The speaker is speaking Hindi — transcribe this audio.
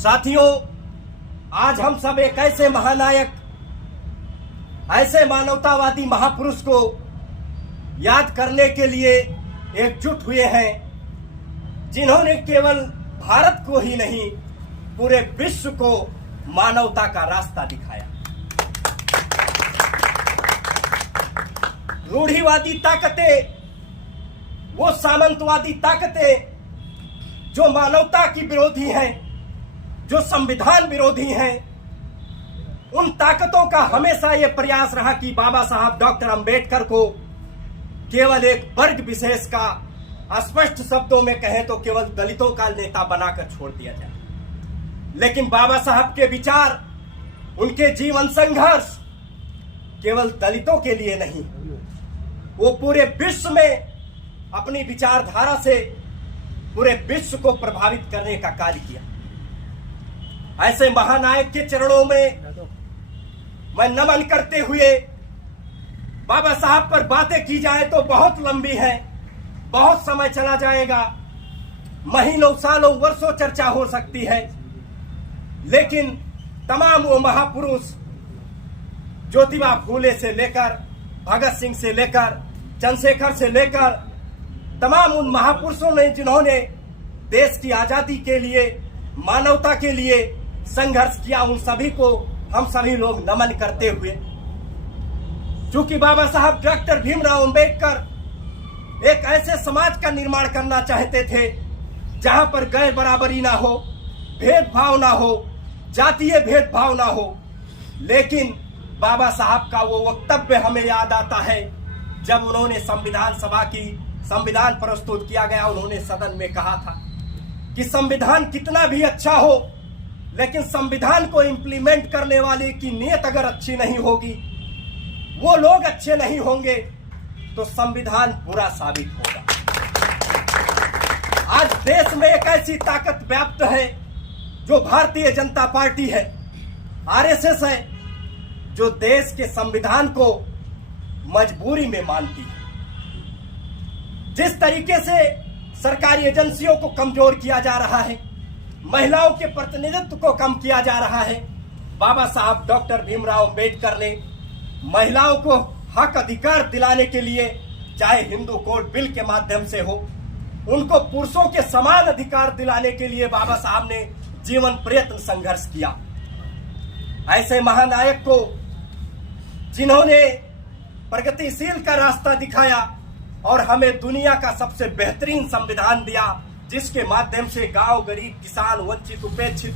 साथियों, आज हम सब एक ऐसे महानायक, ऐसे मानवतावादी महापुरुष को याद करने के लिए एकजुट हुए हैं, जिन्होंने केवल भारत को ही नहीं पूरे विश्व को मानवता का रास्ता दिखाया। रूढ़िवादी ताकतें, वो सामंतवादी ताकतें जो मानवता की विरोधी हैं, जो संविधान विरोधी हैं, उन ताकतों का हमेशा ये प्रयास रहा कि बाबा साहब डॉक्टर अंबेडकर को केवल एक वर्ग विशेष का, स्पष्ट शब्दों में कहें तो केवल दलितों का नेता बनाकर छोड़ दिया जाए। लेकिन बाबा साहब के विचार, उनके जीवन संघर्ष केवल दलितों के लिए नहीं, वो पूरे विश्व में अपनी विचारधारा से पूरे विश्व को प्रभावित करने का कार्य किया। ऐसे महानायक के चरणों में मैं नमन करते हुए, बाबा साहब पर बातें की जाए तो बहुत लंबी है, बहुत समय चला जाएगा, महीनों सालों वर्षों चर्चा हो सकती है, लेकिन तमाम वो महापुरुष, ज्योतिबा फूले से लेकर, भगत सिंह से लेकर, चंद्रशेखर से लेकर, तमाम उन महापुरुषों ने जिन्होंने देश की आजादी के लिए, मानवता के लिए संघर्ष किया, उन सभी को हम सभी लोग नमन करते हुए, चूंकि बाबा साहब डॉक्टर भीमराव अंबेडकर एक ऐसे समाज का निर्माण करना चाहते थे जहां पर गैर बराबरी ना हो, भेदभाव ना हो, जातीय भेदभाव ना हो। लेकिन बाबा साहब का वो वक्तव्य हमें याद आता है जब उन्होंने संविधान सभा की, संविधान प्रस्तुत किया गया, उन्होंने सदन में कहा था कि संविधान कितना भी अच्छा हो, लेकिन संविधान को इंप्लीमेंट करने वाले की नीयत अगर अच्छी नहीं होगी, वो लोग अच्छे नहीं होंगे, तो संविधान बुरा साबित होगा। आज देश में एक ऐसी ताकत व्याप्त है जो भारतीय जनता पार्टी है, आरएसएस है, जो देश के संविधान को मजबूरी में मानती है। जिस तरीके से सरकारी एजेंसियों को कमजोर किया जा रहा है, महिलाओं के प्रतिनिधित्व को कम किया जा रहा है, बाबा साहब डॉक्टर भीमराव अंबेडकर ने महिलाओं को हक अधिकार दिलाने के लिए, चाहे हिंदू कोड बिल के माध्यम से हो, उनको पुरुषों के समान अधिकार दिलाने के लिए बाबा साहब ने जीवन प्रयत्न संघर्ष किया। ऐसे महानायक को, जिन्होंने प्रगतिशील का रास्ता दिखाया और हमें दुनिया का सबसे बेहतरीन संविधान दिया, जिसके माध्यम से गांव, गरीब, किसान, वंचित, उपेक्षित